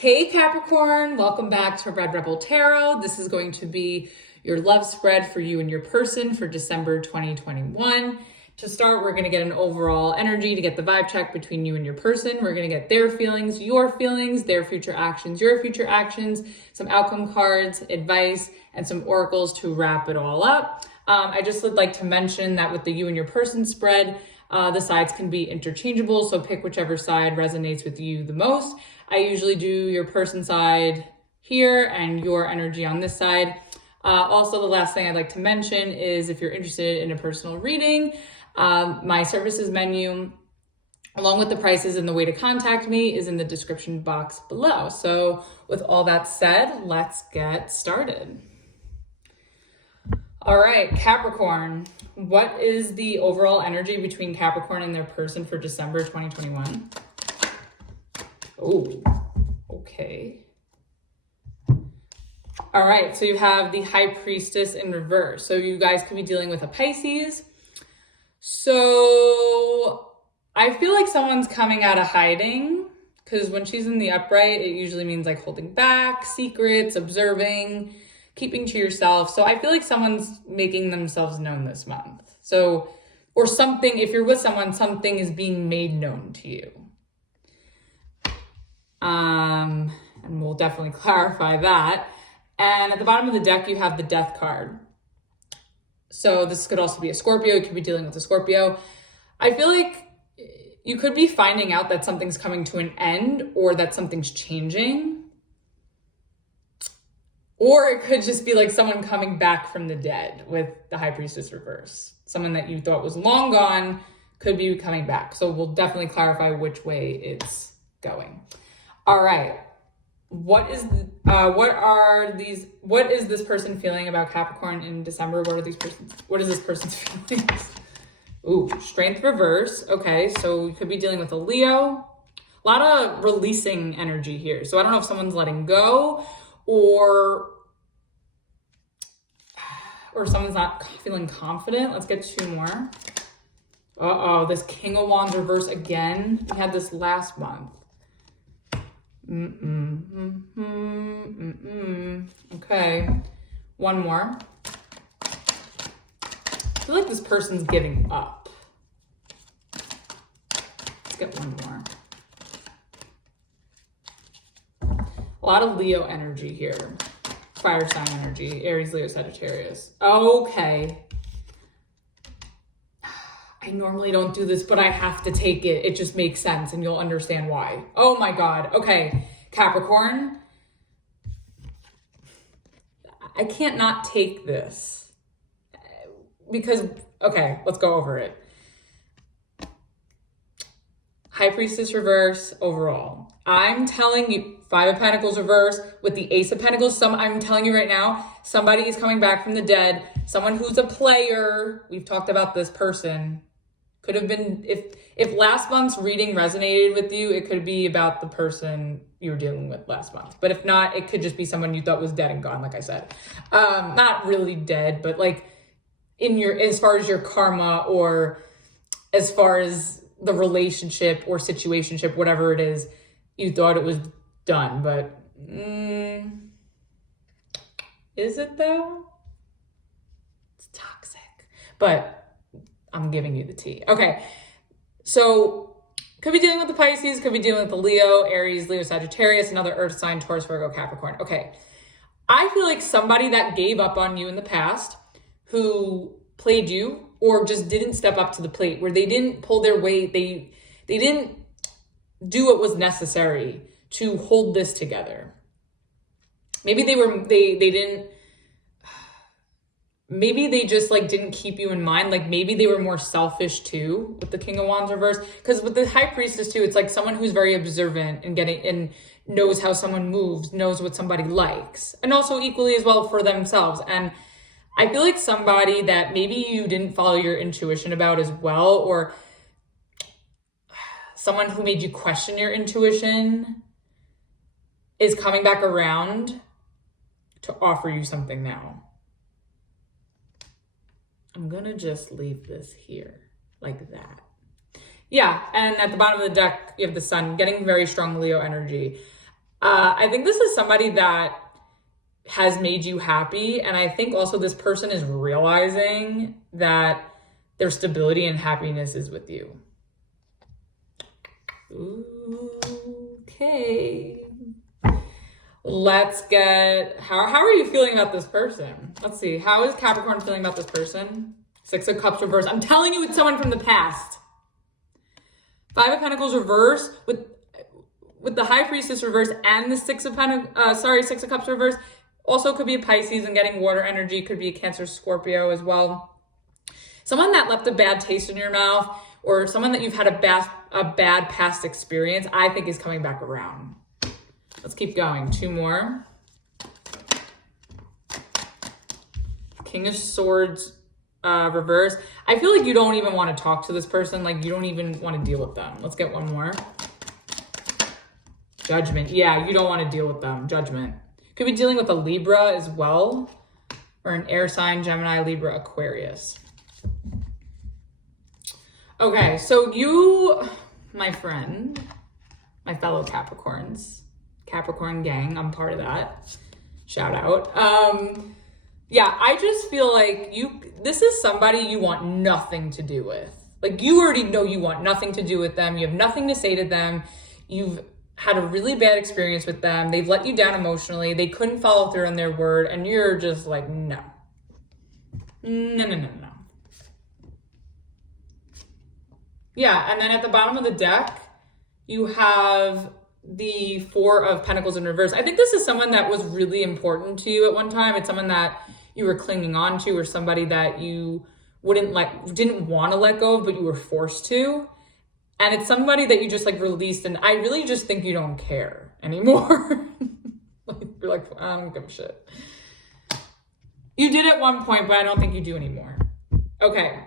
Hey Capricorn, welcome back to Red Rebel Tarot. This is going to be your love spread for you and your person for December 2021. To start, we're going to get an overall energy to get the vibe check between you and your person. We're going to get their feelings, their future actions, your future actions, some outcome cards, advice, and some oracles to wrap it all up. I just would like to mention that with the you and your person spread, the sides can be interchangeable, so pick whichever side resonates with you the most. I usually do your person side here and your energy on this side. Also, the last thing I'd like to mention is if you're interested in a personal reading, my services menu, along with the prices and the way to contact me, is in the description box below. So with all that said, let's get started. All right, Capricorn, what is the overall energy between Capricorn and their person for December 2021? Oh, okay. All right, so you have the High Priestess in reverse. So you guys could be dealing with a Pisces. So I feel like someone's coming out of hiding, because when she's in the upright, it usually means like holding back, secrets, observing, keeping to yourself. So I feel like someone's making themselves known this month. So, or something, if you're with someone, something is being made known to you. And we'll definitely clarify that. And at the bottom of the deck, you have the Death card. So this could also be a Scorpio. You could be dealing with a Scorpio. I feel like you could be finding out that something's coming to an end or that something's changing. Or it could just be like someone coming back from the dead with the High Priestess reverse. Someone that you thought was long gone could be coming back. So we'll definitely clarify which way it's going. All right. What is this person feeling about Capricorn in December? What is this person's feelings? Ooh, Strength reverse. Okay, so you could be dealing with a Leo. A lot of releasing energy here. So I don't know if someone's letting go or someone's not feeling confident. Let's get two more. Uh-oh, this King of Wands reverse again. We had this last month. Okay, one more. I feel like this person's giving up. Let's get one more. A lot of Leo energy here. Fire sign energy. Aries, Leo, Sagittarius. Okay. I normally don't do this, but I have to take it. It just makes sense and you'll understand why. Oh my God. Okay, Capricorn. I can't not take this because, okay, let's go over it. High Priestess reverse overall. I'm telling you, Five of Pentacles reverse with the Ace of Pentacles. I'm telling you right now, somebody is coming back from the dead. Someone who's a player. We've talked about this person. Could have been, if last month's reading resonated with you, it could be about the person you were dealing with last month. But if not, it could just be someone you thought was dead and gone, like I said. Not really dead, but like as far as your karma or as far as the relationship or situationship, whatever it is, you thought it was done. But is it though? It's toxic. But I'm giving you the tea. Okay, so could be dealing with the Pisces, could be dealing with the Leo, Aries, Leo, Sagittarius, another Earth sign, Taurus, Virgo, Capricorn. Okay, I feel like somebody that gave up on you in the past, who played you or just didn't step up to the plate, where they didn't pull their weight, they didn't do what was necessary to hold this together. Maybe maybe they just like didn't keep you in mind. Like maybe they were more selfish too with the King of Wands reverse. Because with the High Priestess too, it's like someone who's very observant and knows how someone moves, knows what somebody likes. And also equally as well for themselves. And I feel like somebody that maybe you didn't follow your intuition about as well, or someone who made you question your intuition is coming back around to offer you something now. I'm gonna just leave this here like that. Yeah, and at the bottom of the deck, you have the Sun, getting very strong Leo energy. I think this is somebody that has made you happy. And I think also this person is realizing that their stability and happiness is with you. Okay. Let's get, how are you feeling about this person? Let's see. How is Capricorn feeling about this person? Six of Cups reverse. I'm telling you, it's someone from the past. Five of Pentacles reverse with the High Priestess reverse and the Six of Cups reverse. Also could be a Pisces and getting water energy. Could be a Cancer, Scorpio as well. Someone that left a bad taste in your mouth, or someone that you've had a bad past experience, I think is coming back around. Let's keep going. Two more. King of Swords reverse. I feel like you don't even want to talk to this person. Like you don't even want to deal with them. Let's get one more. Judgment. Yeah, you don't want to deal with them. Judgment. Could be dealing with a Libra as well, or an air sign, Gemini, Libra, Aquarius. Okay, so you, my friend, my fellow Capricorns, Capricorn gang, I'm part of that. Shout out. Yeah, I just feel like this is somebody you want nothing to do with. Like you already know you want nothing to do with them. You have nothing to say to them. You've had a really bad experience with them. They've let you down emotionally. They couldn't follow through on their word. And you're just like, no. No. Yeah, and then at the bottom of the deck, you have the Four of Pentacles in reverse. I think this is someone that was really important to you at one time. It's someone that you were clinging on to, or somebody that you didn't want to let go of, but you were forced to. And it's somebody that you just like released. And I really just think you don't care anymore. You're like, I don't give a shit. You did at one point, but I don't think you do anymore. Okay.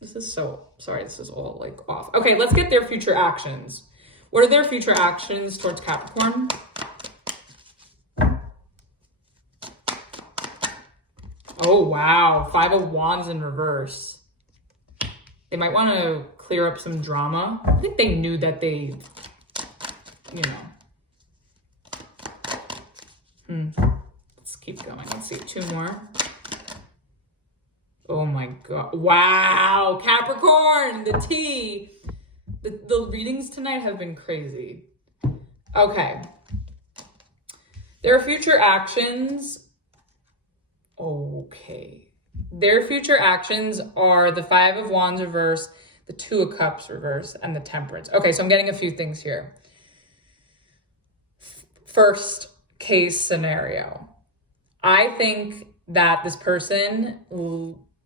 This is all like off. Okay, let's get their future actions. What are their future actions towards Capricorn? Oh, wow. Five of Wands in reverse. They might want to clear up some drama. I think they knew that they, Let's keep going. Let's see. Two more. Oh my God. Wow. Capricorn, the tea. The readings tonight have been crazy. Okay. Their future actions. Okay. Their future actions are the Five of Wands reverse, the Two of Cups reverse, and the Temperance. Okay, so I'm getting a few things here. First case scenario. I think that this person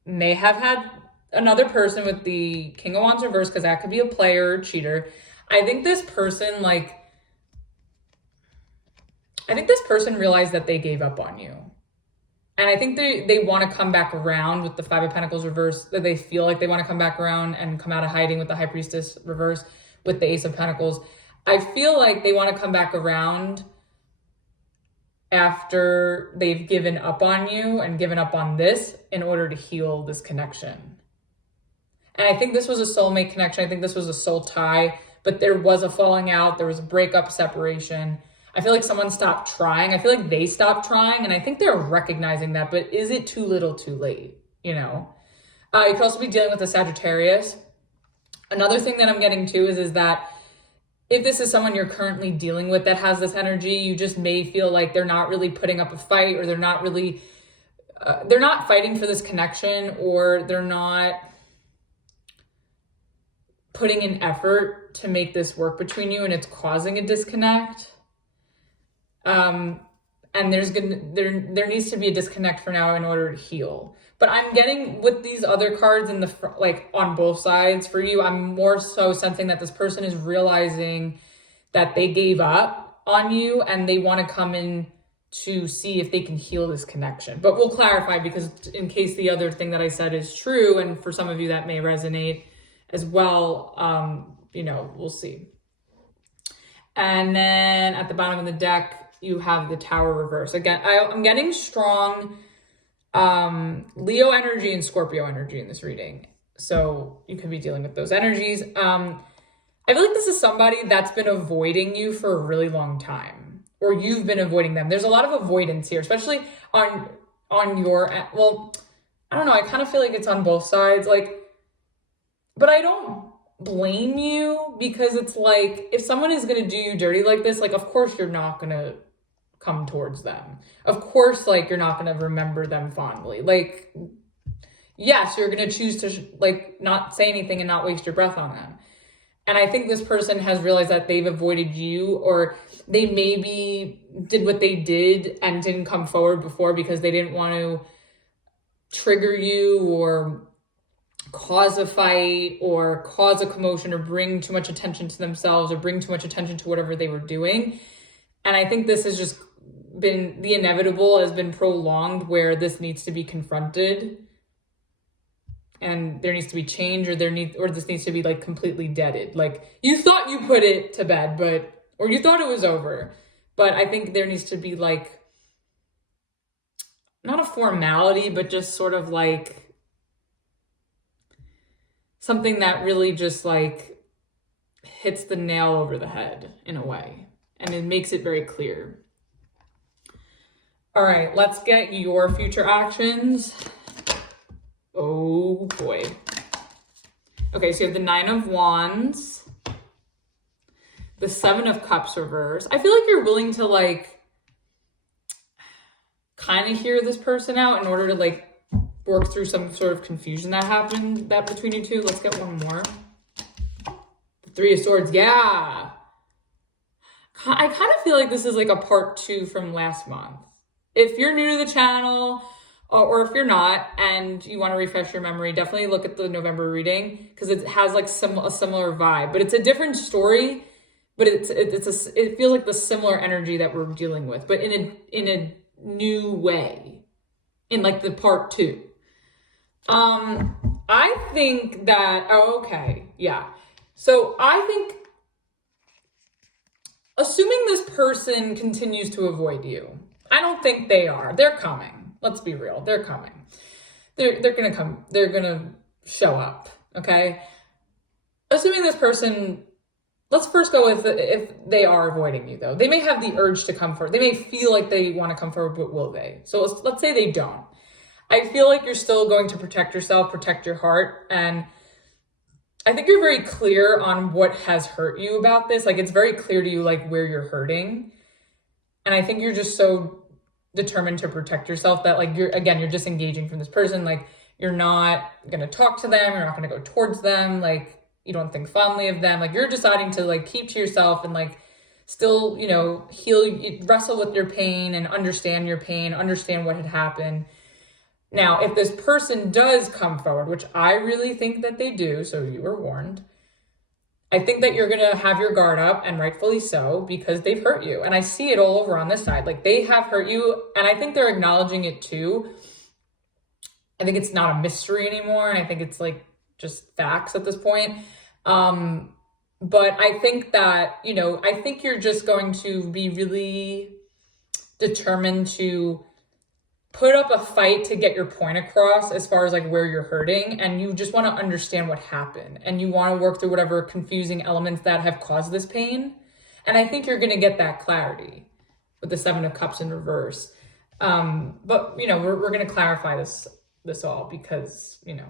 may have had another person with the King of Wands reverse, because that could be a player or cheater. I think this person realized that they gave up on you. And I think they want to come back around with the Five of Pentacles reverse, that they feel like they want to come back around and come out of hiding with the High Priestess reverse, with the Ace of Pentacles. I feel like they want to come back around after they've given up on you and given up on this in order to heal this connection. And I think this was a soulmate connection. I think this was a soul tie, but there was a falling out. There was a breakup, separation. I feel like someone stopped trying. I feel like they stopped trying, and I think they're recognizing that, but is it too little too late? You could also be dealing with a Sagittarius. Another thing that I'm getting to is that if this is someone you're currently dealing with that has this energy, you just may feel like they're not really putting up a fight, or they're not really, they're not fighting for this connection, or they're not putting an effort to make this work between you, and it's causing a disconnect. And there needs to be a disconnect for now in order to heal. But I'm getting with these other cards in on both sides for you, I'm more so sensing that this person is realizing that they gave up on you and they want to come in to see if they can heal this connection. But we'll clarify, because in case the other thing that I said is true, and for some of you that may resonate as well, we'll see. And then at the bottom of the deck, you have the Tower reverse. Again, I'm getting strong Leo energy and Scorpio energy in this reading. So you could be dealing with those energies. I feel like this is somebody that's been avoiding you for a really long time, or you've been avoiding them. There's a lot of avoidance here, especially on your, well, I don't know. I kind of feel like it's on both sides. Like, but I don't blame you, because it's like, if someone is going to do you dirty like this, like, of course you're not going to come towards them. Of course, like, you're not going to remember them fondly. Like, yes, you're going to choose to like not say anything and not waste your breath on them. And I think this person has realized that they've avoided you, or they maybe did what they did and didn't come forward before because they didn't want to trigger you or cause a fight or cause a commotion or bring too much attention to themselves or bring too much attention to whatever they were doing. And I think this has just been, the inevitable has been prolonged, where this needs to be confronted and there needs to be change, or this needs to be like completely deaded. Like, you thought you put it to bed, or you thought it was over, but I think there needs to be like, not a formality, but just sort of like something that really just like hits the nail over the head in a way. And it makes it very clear. All right, let's get your future actions. Oh boy. Okay, so you have the 9 of Wands, the 7 of Cups reverse. I feel like you're willing to like kind of hear this person out in order to like work through some sort of confusion that happened between you two. Let's get one more. The 3 of Swords, yeah. I kind of feel like this is like a part 2 from last month. If you're new to the channel, or if you're not and you want to refresh your memory, definitely look at the November reading, because it has like a similar vibe, but it's a different story. But it feels like the similar energy that we're dealing with, but in a new way, in like the part 2. I think that, okay, yeah. So I think, assuming this person continues to avoid you, I don't think they are. They're coming. Let's be real. They're coming. They're going to come. They're going to show up. Okay. Assuming this person, let's first go with if they are avoiding you though. They may have the urge to come forward. They may feel like they want to come forward, but will they? So let's say they don't. I feel like you're still going to protect yourself, protect your heart. And I think you're very clear on what has hurt you about this. Like, it's very clear to you, like, where you're hurting. And I think you're just so determined to protect yourself that like you're disengaging from this person. Like, you're not gonna talk to them, you're not gonna go towards them, like you don't think fondly of them, like you're deciding to like keep to yourself and like still, you know, wrestle with your pain and understand your pain, understand what had happened. Now, if this person does come forward, which I really think that they do, so you were warned, I think that you're going to have your guard up, and rightfully so, because they've hurt you. And I see it all over on this side. Like, they have hurt you, and I think they're acknowledging it too. I think it's not a mystery anymore, and I think it's like just facts at this point. But I think that, you know, I think you're just going to be really determined to put up a fight to get your point across as far as like where you're hurting, and you just want to understand what happened, and you want to work through whatever confusing elements that have caused this pain. And I think you're going to get that clarity with the 7 of Cups in reverse. But you know, we're going to clarify this all, because, you know.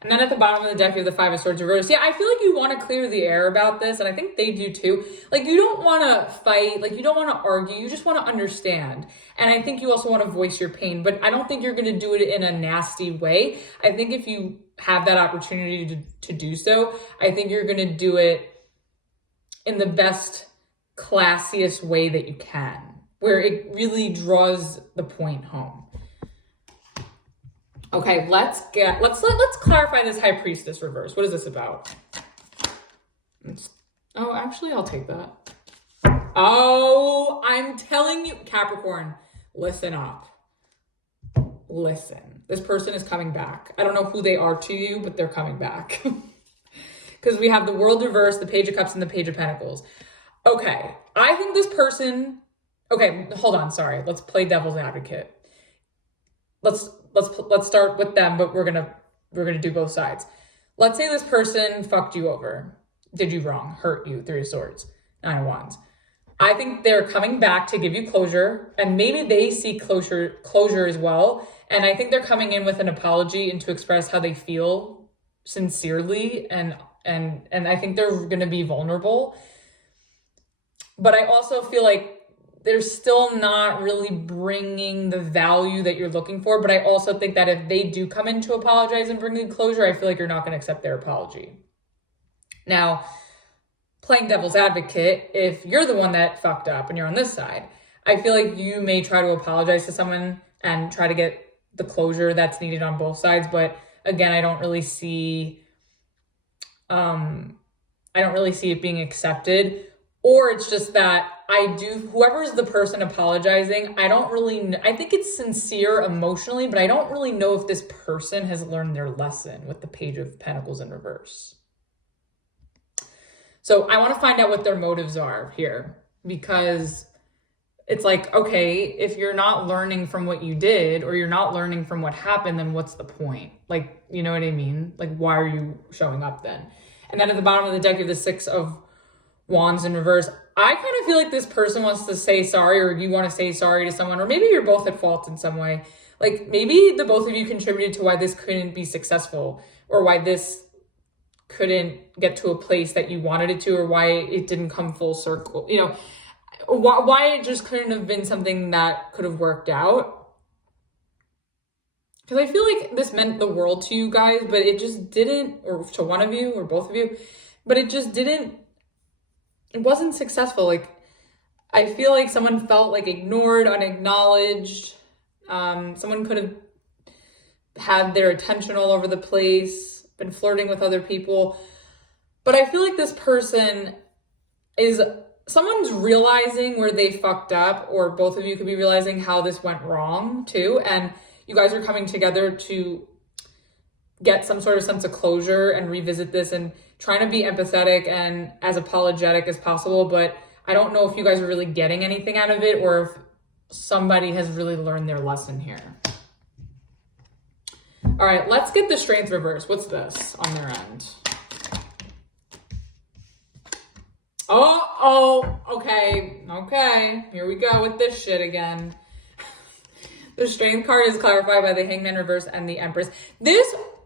And then at the bottom of the deck, you have the 5 of Swords reversed. Yeah, I feel like you want to clear the air about this, and I think they do too. Like, you don't want to fight, like you don't want to argue, you just want to understand. And I think you also want to voice your pain, but I don't think you're going to do it in a nasty way. I think if you have that opportunity to do so, I think you're going to do it in the best, classiest way that you can, where it really draws the point home. Okay, let's clarify this High Priestess reverse. What is this about? Oh, actually, I'll take that. Oh, I'm telling you, Capricorn, listen up. Listen, this person is coming back. I don't know who they are to you, but they're coming back. Because we have the World reverse, the Page of Cups, and the Page of Pentacles. Okay, I think this person... Okay, hold on, sorry. Let's play devil's advocate. Let's start with them, but we're gonna do both sides. Let's say this person fucked you over. did you wrong, hurt you, Three of Swords, Nine of Wands. I think they're coming back to give you closure, and maybe they see closure as well. And I think they're coming in with an apology and to express how they feel sincerely, and I think they're going to be vulnerable. But I also feel like they're still not really bringing the value that you're looking for. But I also think that if they do come in to apologize and bring you closure, I feel like you're not going to accept their apology. Now, playing devil's advocate, if you're the one that fucked up and you're on this side, I feel like you may try to apologize to someone and try to get the closure that's needed on both sides. But again, I don't really see it being accepted. Or it's just that whoever's the person apologizing, I think it's sincere emotionally, but I don't really know if this person has learned their lesson with the Page of Pentacles in reverse. So I want to find out what their motives are here, because it's like, okay, if you're not learning from what you did, or you're not learning from what happened, then what's the point? Like, you know what I mean? Like, why are you showing up then? And then at the bottom of the deck, you have the Six of Wands in reverse. I kind of feel like this person wants to say sorry, or you want to say sorry to someone, or maybe you're both at fault in some way. Like, maybe the both of you contributed to why this couldn't be successful, or why this couldn't get to a place that you wanted it to, or why it didn't come full circle. You know, why it just couldn't have been something that could have worked out. Because I feel like this meant the world to you guys, but it just didn't, or to one of you or both of you, but it just didn't, it wasn't successful. Like, I feel like someone felt like ignored, unacknowledged. Someone could have had their attention all over the place, been flirting with other people. But I feel like this person someone's realizing where they fucked up, or both of you could be realizing how this went wrong too. And you guys are coming together to get some sort of sense of closure and revisit this, and trying to be empathetic and as apologetic as possible. But I don't know if you guys are really getting anything out of it, or if somebody has really learned their lesson here. All right, let's get the Strength reverse. What's this on their end? Okay. Here we go with this shit again. The Strength card is clarified by the Hangman reverse and the Empress.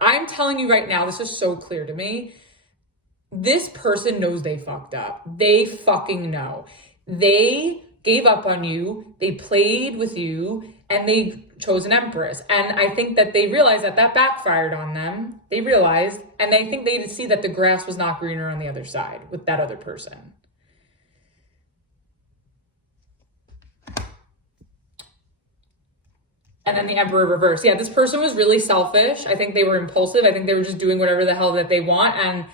I'm telling you right now, this is so clear to me. This person knows they fucked up. They fucking know. They gave up on you. They played with you, and they chose an Empress. And I think that they realized that backfired on them. They realized, and I think they see that the grass was not greener on the other side with that other person. And then the Emperor reverse. Yeah, this person was really selfish. I think they were impulsive. I think they were just doing whatever the hell that they want. And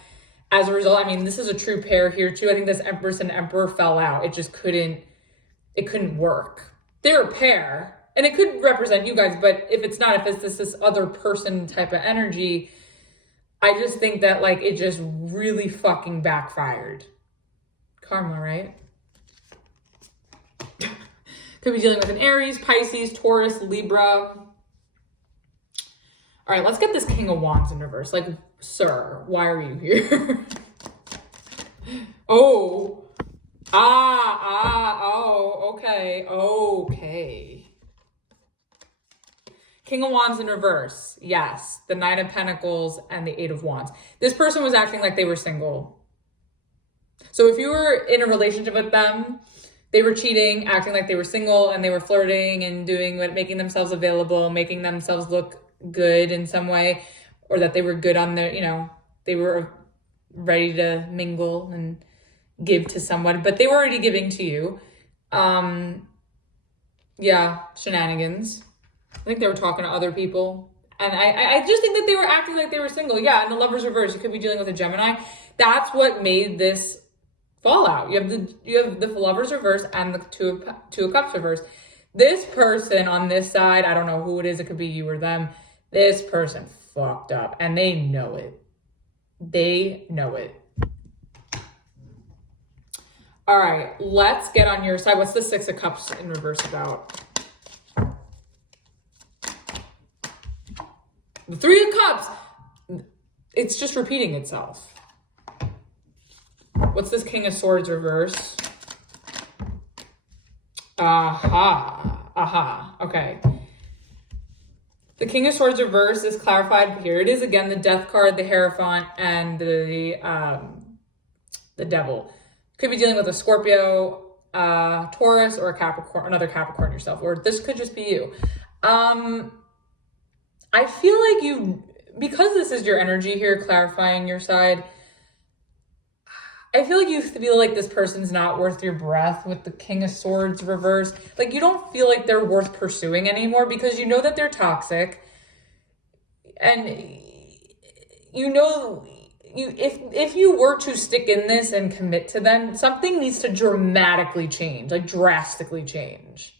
as a result, I mean, this is a true pair here too. I think this Empress and Emperor fell out. It just couldn't work. They're a pair, and it could represent you guys, but if it's not, if it's this other person type of energy, I just think that like it just really fucking backfired. Karma, right? Could be dealing with an Aries, Pisces, Taurus, Libra. All right, let's get this King of Wands in reverse. Like, sir, why are you here? Okay. King of Wands in reverse. Yes, the Nine of Pentacles and the Eight of Wands. This person was acting like they were single. So if you were in a relationship with them, they were cheating, acting like they were single, and they were flirting and making themselves available, making themselves look good in some way, or that they were good on they were ready to mingle and give to someone, but they were already giving to you. Yeah, shenanigans. I think they were talking to other people. And I just think that they were acting like they were single. Yeah, and the Lover's reverse, you could be dealing with a Gemini. That's what made this fallout. You have the Lover's reverse and the Two of Cups reverse. This person on this side, I don't know who it is. It could be you or them. This person fucked up, and they know it. They know it. All right, let's get on your side. What's the Six of Cups in reverse about? The Three of Cups. It's just repeating itself. What's this King of Swords reverse? Aha. Okay. The King of Swords reverse is clarified. Here it is again, the Death card, the Hierophant, and the Devil. Could be dealing with a Scorpio, Taurus, or a Capricorn, another Capricorn yourself, or this could just be you. I feel like because this is your energy here, clarifying your side, I feel like you feel like this person's not worth your breath with the King of Swords reverse. Like you don't feel like they're worth pursuing anymore because you know that they're toxic. And you know, if you were to stick in this and commit to them, something needs to dramatically change, like drastically change.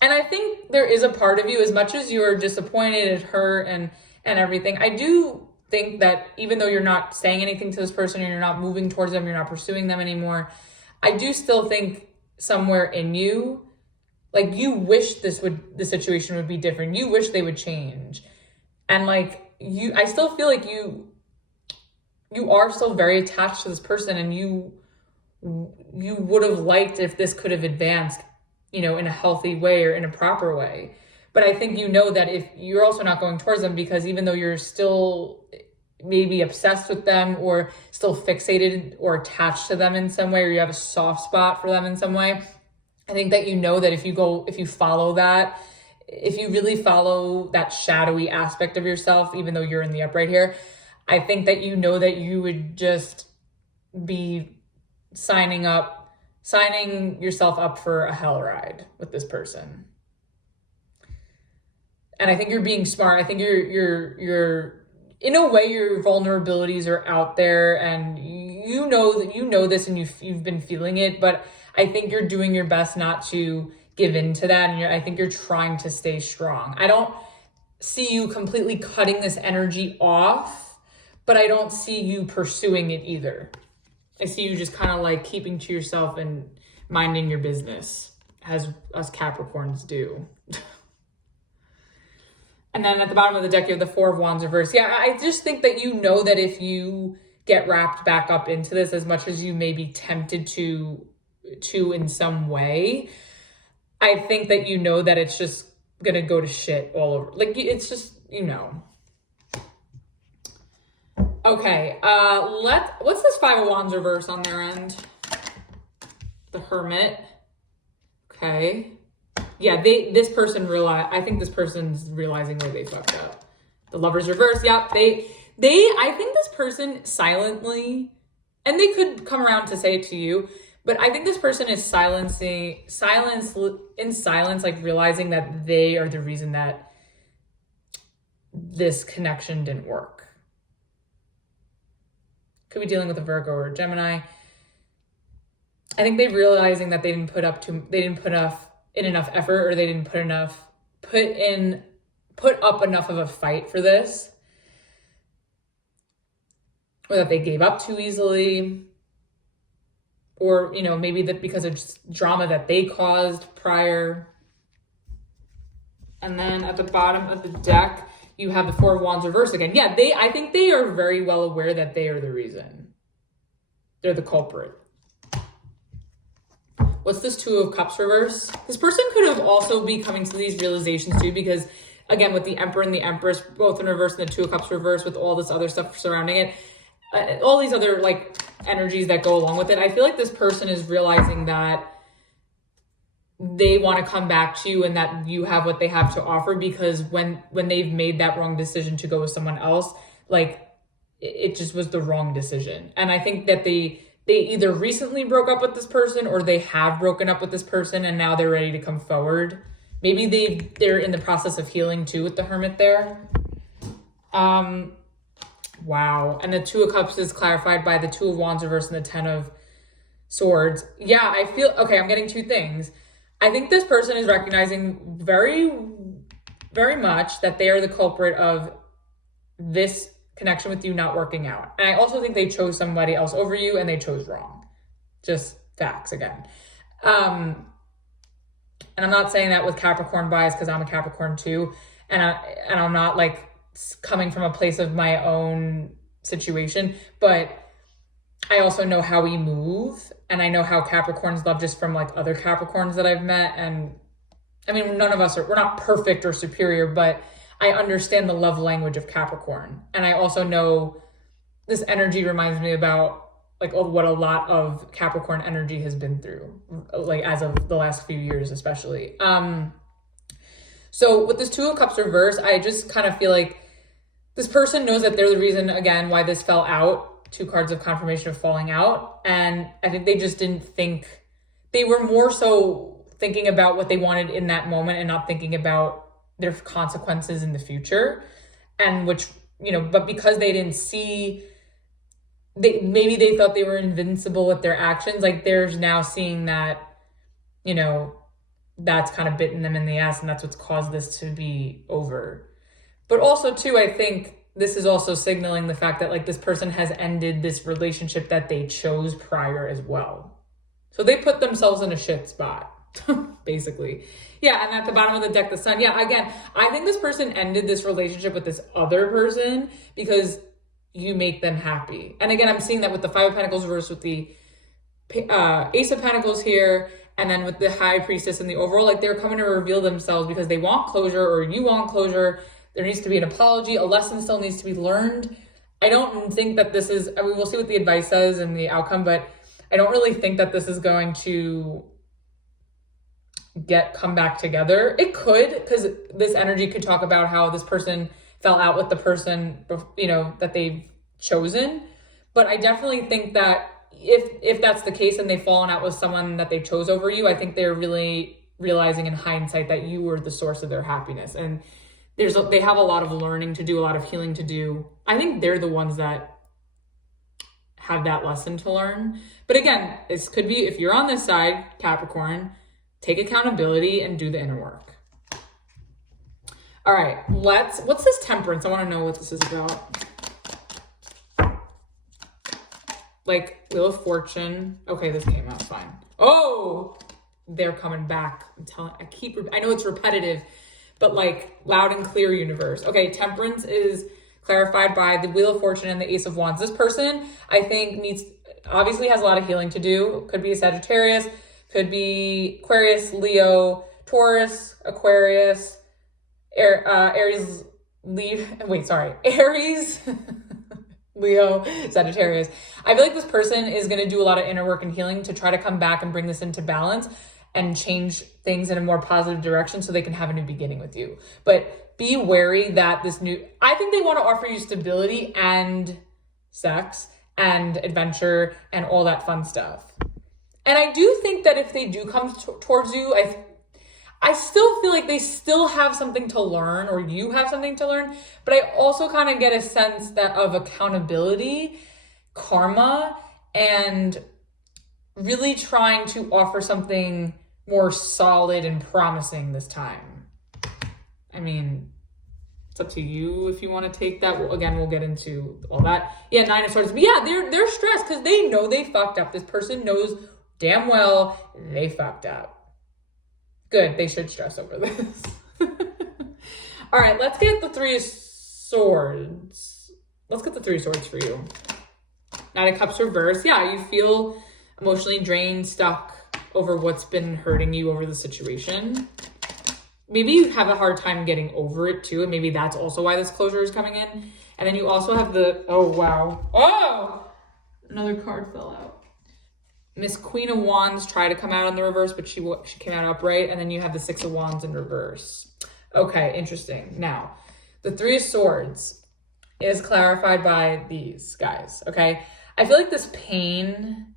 And I think there is a part of you, as much as you're disappointed at her and everything, I do think that even though you're not saying anything to this person and you're not moving towards them, you're not pursuing them anymore, I do still think somewhere in you, like you wish the situation would be different. You wish they would change. And like I still feel like you are still very attached to this person, and you would have liked if this could have advanced, in a healthy way or in a proper way. But I think you know that if you're also not going towards them, because even though you're still maybe obsessed with them or still fixated or attached to them in some way, or you have a soft spot for them in some way, I think that you know that if you follow that, if you really follow that shadowy aspect of yourself, even though you're in the upright here, I think that you know that you would just be signing yourself up for a hell ride with this person. And I think you're being smart. I think you're in a way, your vulnerabilities are out there, and you know this, and you've been feeling it, but I think you're doing your best not to give in to that. And I think you're trying to stay strong. I don't see you completely cutting this energy off, but I don't see you pursuing it either. I see you just kind of like keeping to yourself and minding your business, as us Capricorns do. And then at the bottom of the deck, you have the Four of Wands reverse. Yeah, I just think that you know that if you get wrapped back up into this, as much as you may be tempted to in some way, I think that you know that it's just going to go to shit all over. Like, it's just, Okay, what's this Five of Wands reverse on their end? The Hermit. Okay. Yeah, I think this person's realizing where they fucked up. The Lovers reverse. Yeah, I think this person silently, and they could come around to say it to you, but I think this person is in silence, like realizing that they are the reason that this connection didn't work. Could be dealing with a Virgo or a Gemini. I think they're realizing that they didn't put up enough effort, or they didn't put up enough of a fight for this, or that they gave up too easily, or maybe that because of drama that they caused prior. And then at the bottom of the deck, you have the Four of Wands reverse again. Yeah, I think they are very well aware that they are the reason. They're the culprit. What's this Two of Cups reverse? This person could have also be coming to these realizations too, because again, with the Emperor and the Empress, both in reverse, and the Two of Cups reverse, with all this other stuff surrounding it, all these other like energies that go along with it, I feel like this person is realizing that they want to come back to you and that you have what they have to offer, because when they've made that wrong decision to go with someone else, like it just was the wrong decision. And I think that they either recently broke up with this person, or they have broken up with this person and now they're ready to come forward. Maybe they're in the process of healing too with the Hermit there. Wow. And the Two of Cups is clarified by the Two of Wands reverse and the Ten of Swords. Yeah, I feel, okay, I'm getting two things. I think this person is recognizing very, very much that they are the culprit of this connection with you not working out. And I also think they chose somebody else over you, and they chose wrong. Just facts again. And I'm not saying that with Capricorn bias, because I'm a Capricorn too. And I'm not like coming from a place of my own situation, but I also know how we move, and I know how Capricorns love just from like other Capricorns that I've met. And I mean, none of us we're not perfect or superior, but I understand the love language of Capricorn. And I also know this energy reminds me about like what a lot of Capricorn energy has been through, like as of the last few years, especially. So with this Two of Cups reverse, I just kind of feel like this person knows that they're the reason, again, why this fell out. 2 cards of confirmation of falling out. And I think they just didn't think, they were more so thinking about what they wanted in that moment and not thinking about their consequences in the future. And which, but because they didn't see, maybe they thought they were invincible with their actions. Like there's now seeing that, that's kind of bitten them in the ass, and that's what's caused this to be over. But also too, I think this is also signaling the fact that like this person has ended this relationship that they chose prior as well. So they put themselves in a shit spot, basically. Yeah, and at the bottom of the deck, the Sun. Yeah, again, I think this person ended this relationship with this other person because you make them happy. And again, I'm seeing that with the 5 of Pentacles reversed, with the Ace of Pentacles here, and then with the High Priestess and the overall, like they're coming to reveal themselves because they want closure, or you want closure. There needs to be an apology. A lesson still needs to be learned. I don't think that this is, I mean, we'll see what the advice says and the outcome, but I don't really think that this is going to come back together. It could, because this energy could talk about how this person fell out with the person, that they've chosen. But I definitely think that if that's the case and they've fallen out with someone that they chose over you, I think they're really realizing in hindsight that you were the source of their happiness. And they have a lot of learning to do, a lot of healing to do. I think they're the ones that have that lesson to learn. But again, this could be, if you're on this side, Capricorn, take accountability and do the inner work. All right, what's this Temperance? I want to know what this is about. Like Wheel of Fortune. Okay, this came out fine. Oh, they're coming back. I know it's repetitive, but like loud and clear, universe. Okay, Temperance is clarified by the Wheel of Fortune and the Ace of Wands. This person, I think, obviously has a lot of healing to do. Could be a Sagittarius, could be Aquarius, Leo, Taurus, Aquarius, Aries, Leo, Sagittarius. I feel like this person is going to do a lot of inner work and healing to try to come back and bring this into balance and change things in a more positive direction so they can have a new beginning with you. But be wary that I think they want to offer you stability and sex and adventure and all that fun stuff. And I do think that if they do come towards you, I still feel like they still have something to learn, or you have something to learn. But I also kind of get a sense that of accountability, karma, and really trying to offer something more solid and promising this time. I mean, it's up to you if you want to take that. Well, again, we'll get into all that. Yeah, 9 of Swords. But yeah, they're stressed because they know they fucked up. This person knows damn well they fucked up. Good, they should stress over this. All right, let's get the 3 of Swords. Let's get the 3 of Swords for you. 9 of Cups reverse. Yeah, you feel emotionally drained, stuck over what's been hurting you over the situation. Maybe you have a hard time getting over it too, and maybe that's also why this closure is coming in. And then you also have oh wow. Oh! Another card fell out. Miss Queen of Wands tried to come out in the reverse, but she came out upright. And then you have the 6 of Wands in reverse. Okay, interesting. Now, the 3 of Swords is clarified by these guys, okay? I feel like this pain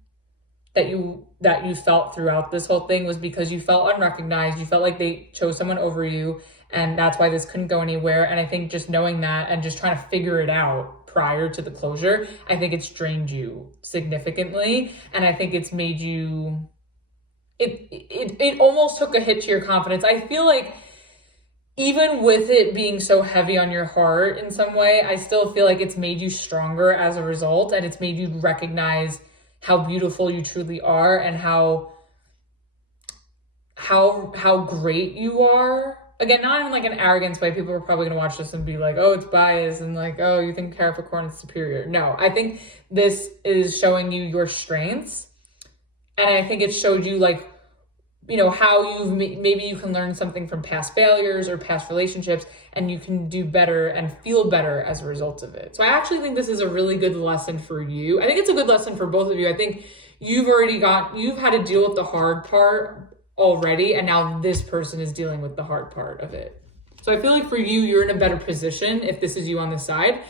that you felt throughout this whole thing was because you felt unrecognized. You felt like they chose someone over you, and that's why this couldn't go anywhere. And I think just knowing that and just trying to figure it out prior to the closure, I think it's drained you significantly. And I think it's made you, it almost took a hit to your confidence. I feel like even with it being so heavy on your heart in some way, I still feel like it's made you stronger as a result. And it's made you recognize how beautiful you truly are and how great you are again, not in like an arrogance way. People are probably going to watch this and be like, oh, it's biased, and like, oh, you think Capricorn is superior. No, I think this is showing you your strengths. And I think it showed you like, you know, how maybe you can learn something from past failures or past relationships, and you can do better and feel better as a result of it. So I actually think this is a really good lesson for you. I think it's a good lesson for both of you. I think you've had to deal with the hard part already, and now this person is dealing with the hard part of it. So I feel like for you, you're in a better position if this is you on this side,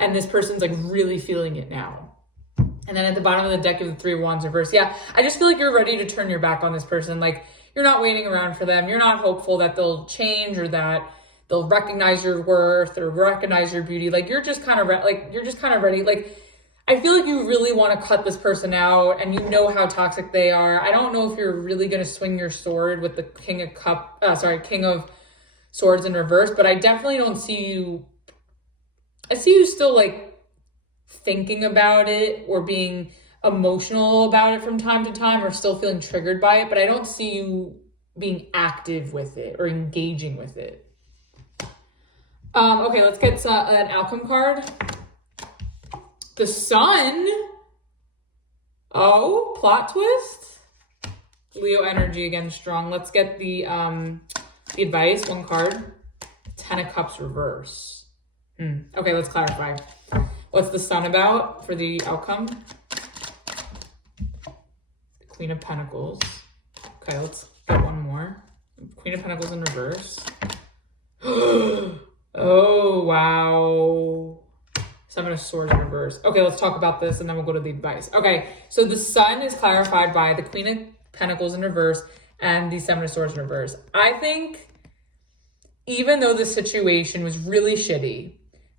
and this person's like really feeling it now. And then at the bottom of the deck, you have the 3 of Wands reverse. Yeah, I just feel like you're ready to turn your back on this person. Like, you're not waiting around for them. You're not hopeful that they'll change or that they'll recognize your worth or recognize your beauty. Like, you're just kind of ready. Like, I feel like you really want to cut this person out, and you know how toxic they are. I don't know if you're really going to swing your sword with the King of Swords in reverse, but I definitely don't see you. I see you still like thinking about it or being emotional about it from time to time, or still feeling triggered by it, but I don't see you being active with it or engaging with it. Okay, let's get an outcome card. The Sun. Oh, plot twist. Leo energy again, strong. Let's get the advice, one card. 10 of Cups reverse. Okay, let's clarify. What's the Sun about for the outcome? The Queen of Pentacles. Okay, let's get one more. Queen of Pentacles in reverse. Oh, wow. 7 of Swords in reverse. Okay, let's talk about this and then we'll go to the advice. Okay, so the Sun is clarified by the Queen of Pentacles in reverse and the 7 of Swords in reverse. I think even though the situation was really shitty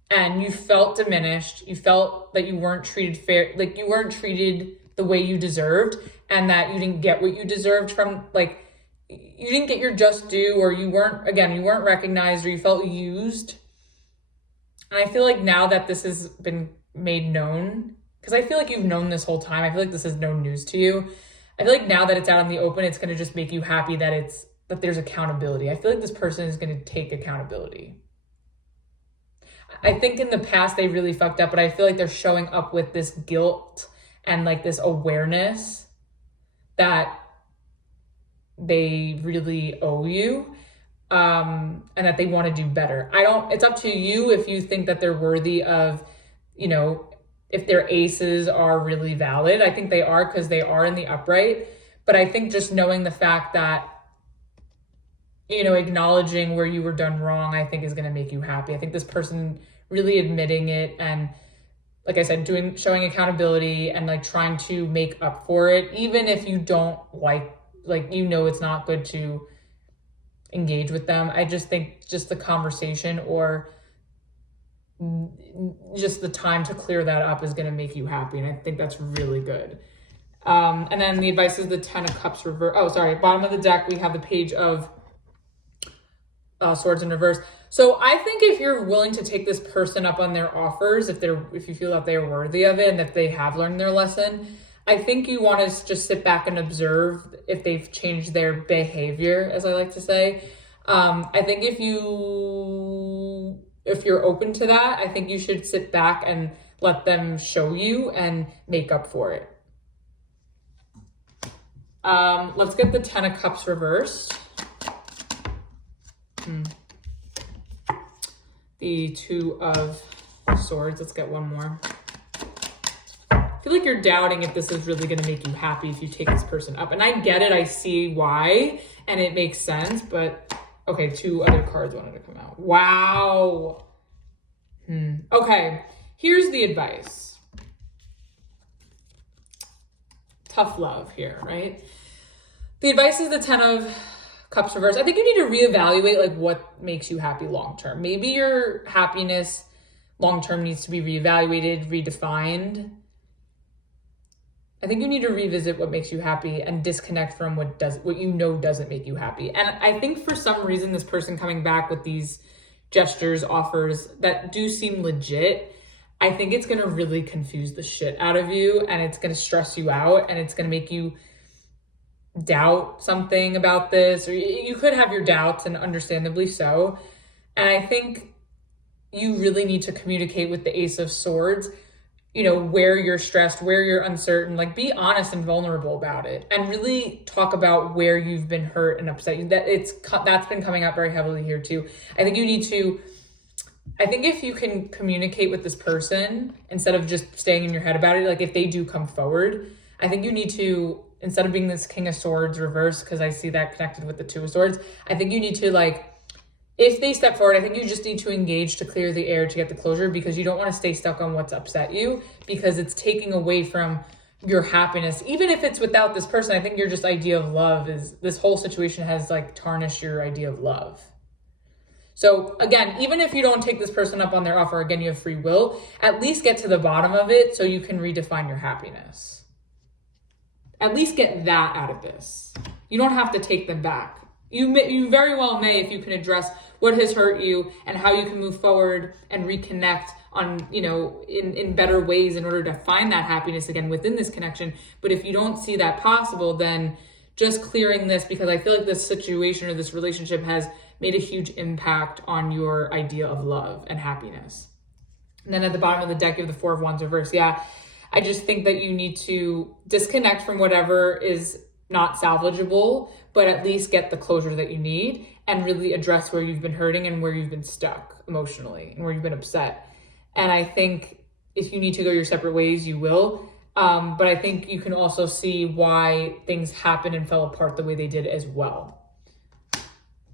and you felt diminished, you felt that you weren't treated fair, like you weren't treated the way you deserved, and that you didn't get what you deserved from, like, you didn't get your just due, or you weren't recognized, or you felt used. And I feel like now that this has been made known, because I feel like you've known this whole time, I feel like this is no news to you. I feel like now that it's out in the open, it's going to just make you happy that there's accountability. I feel like this person is going to take accountability. I think in the past they really fucked up, but I feel like they're showing up with this guilt and like this awareness that they really owe you, and that they want to do better. It's up to you if you think that they're worthy of, you know, if their aces are really valid. I think they are, because they are in the upright. But I think just knowing the fact that, you know, acknowledging where you were done wrong, I think is going to make you happy. I think this person really admitting it and, like I said, showing accountability and like trying to make up for it, even if you don't like, you know, it's not good to engage with them. I just think just the conversation or just the time to clear that up is going to make you happy. And I think that's really good. And then the advice is the 10 of Cups reverse. Oh, sorry. Bottom of the deck, we have the Page of Swords in reverse. So I think if you're willing to take this person up on their offers, if you feel that they are worthy of it and if they have learned their lesson, I think you want to just sit back and observe if they've changed their behavior, as I like to say. I think if you're open to that, I think you should sit back and let them show you and make up for it. Let's get the 10 of Cups reversed. The 2 of Swords. Let's get one more. I feel like you're doubting if this is really going to make you happy if you take this person up. And I get it. I see why. And it makes sense. But, okay, 2 other cards wanted to come out. Wow. Okay. Here's the advice. Tough love here, right? The advice is the 10 of Cups reverse. I think you need to reevaluate like what makes you happy long-term. Maybe your happiness long-term needs to be reevaluated, redefined. I think you need to revisit what makes you happy and disconnect from what you know doesn't make you happy. And I think for some reason, this person coming back with these gestures, offers that do seem legit, I think it's going to really confuse the shit out of you, and it's going to stress you out, and it's going to make you doubt something about this, or you could have your doubts, and understandably so. And I think you really need to communicate with the Ace of Swords, you know, where you're stressed, where you're uncertain, like be honest and vulnerable about it, and really talk about where you've been hurt and upset. That's been coming out very heavily here too. I think if you can communicate with this person instead of just staying in your head about it, like if they do come forward, I think you need to, instead of being this King of Swords reverse, because I see that connected with the Two of Swords, I think you need to, like, if they step forward, I think you just need to engage to clear the air to get the closure, because you don't want to stay stuck on what's upset you, because it's taking away from your happiness. Even if it's without this person, I think your just idea of love is, this whole situation has like tarnished your idea of love. So again, even if you don't take this person up on their offer, again, you have free will, at least get to the bottom of it so you can redefine your happiness. At least get that out of this. You don't have to take them back. You very well may, if you can address what has hurt you and how you can move forward and reconnect on, you know, in better ways in order to find that happiness again within this connection. But if you don't see that possible, then just clearing this, because I feel like this situation or this relationship has made a huge impact on your idea of love and happiness. And then at the bottom of the deck, you have the Four of Wands reverse. Yeah, I just think that you need to disconnect from whatever is not salvageable, but at least get the closure that you need and really address where you've been hurting and where you've been stuck emotionally and where you've been upset. And I think if you need to go your separate ways, you will. But I think you can also see why things happened and fell apart the way they did as well.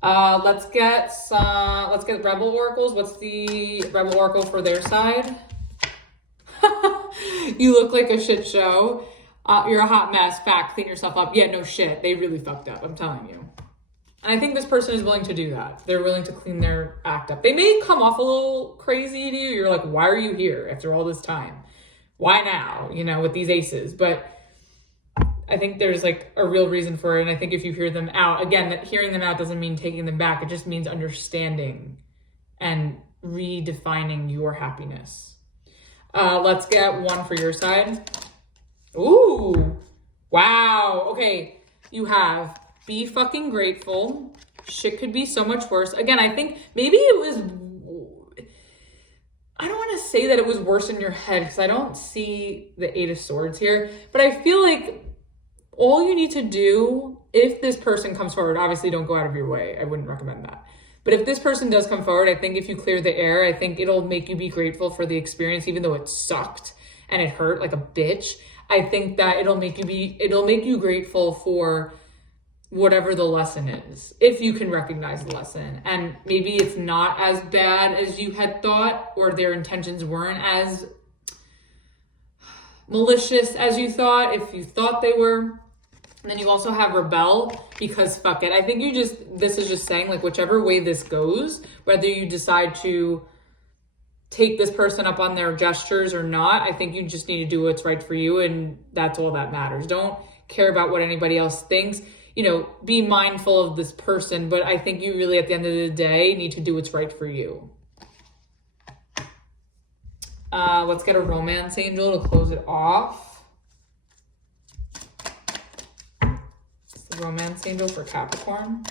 Let's get Rebel Oracles. What's the Rebel Oracle for their side? You look like a shit show. You're a hot mess. Fact, clean yourself up. Yeah, no shit. They really fucked up. I'm telling you. And I think this person is willing to do that. They're willing to clean their act up. They may come off a little crazy to you. You're like, why are you here after all this time? Why now? You know, with these aces. But I think there's like a real reason for it. And I think if you hear them out, again, that hearing them out doesn't mean taking them back. It just means understanding and redefining your happiness. Let's get one for your side. Ooh, wow. Okay, you have be fucking grateful. Shit could be so much worse. Again, I think maybe it was, I don't want to say that it was worse in your head because I don't see the Eight of Swords here, but I feel like all you need to do, if this person comes forward, obviously don't go out of your way. I wouldn't recommend that. But if this person does come forward, I think if you clear the air, I think it'll make you be grateful for the experience, even though it sucked and it hurt like a bitch. I think that it'll make you grateful for whatever the lesson is, if you can recognize the lesson. And maybe it's not as bad as you had thought, or their intentions weren't as malicious as you thought, if you thought they were. And then you also have rebel, because fuck it. I think this is just saying, like, whichever way this goes, whether you decide to take this person up on their gestures or not, I think you just need to do what's right for you, and that's all that matters. Don't care about what anybody else thinks. You know, be mindful of this person, but I think you really, at the end of the day, need to do what's right for you. Let's get a romance angel to close it off. It's the romance angel for Capricorn.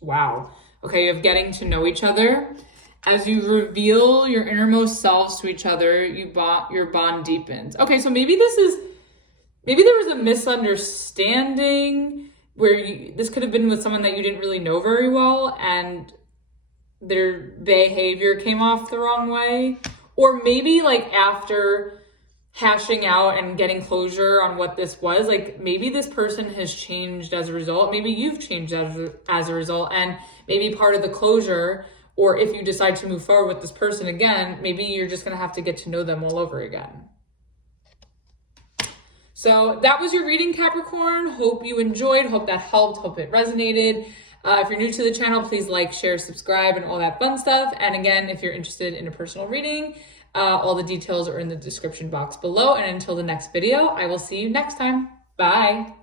Wow. Okay, you have getting to know each other. As you reveal your innermost selves to each other, your bond deepens. Okay, so maybe there was a misunderstanding where this could have been with someone that you didn't really know very well, and their behavior came off the wrong way. Or maybe like after hashing out and getting closure on what this was, like maybe this person has changed as a result. Maybe you've changed as a result, and maybe part of the closure, or if you decide to move forward with this person again, maybe you're just going to have to get to know them all over again. So that was your reading, Capricorn. Hope you enjoyed. Hope that helped. Hope it resonated. If you're new to the channel, please like, share, subscribe, and all that fun stuff. And again, if you're interested in a personal reading, all the details are in the description box below. And until the next video, I will see you next time. Bye.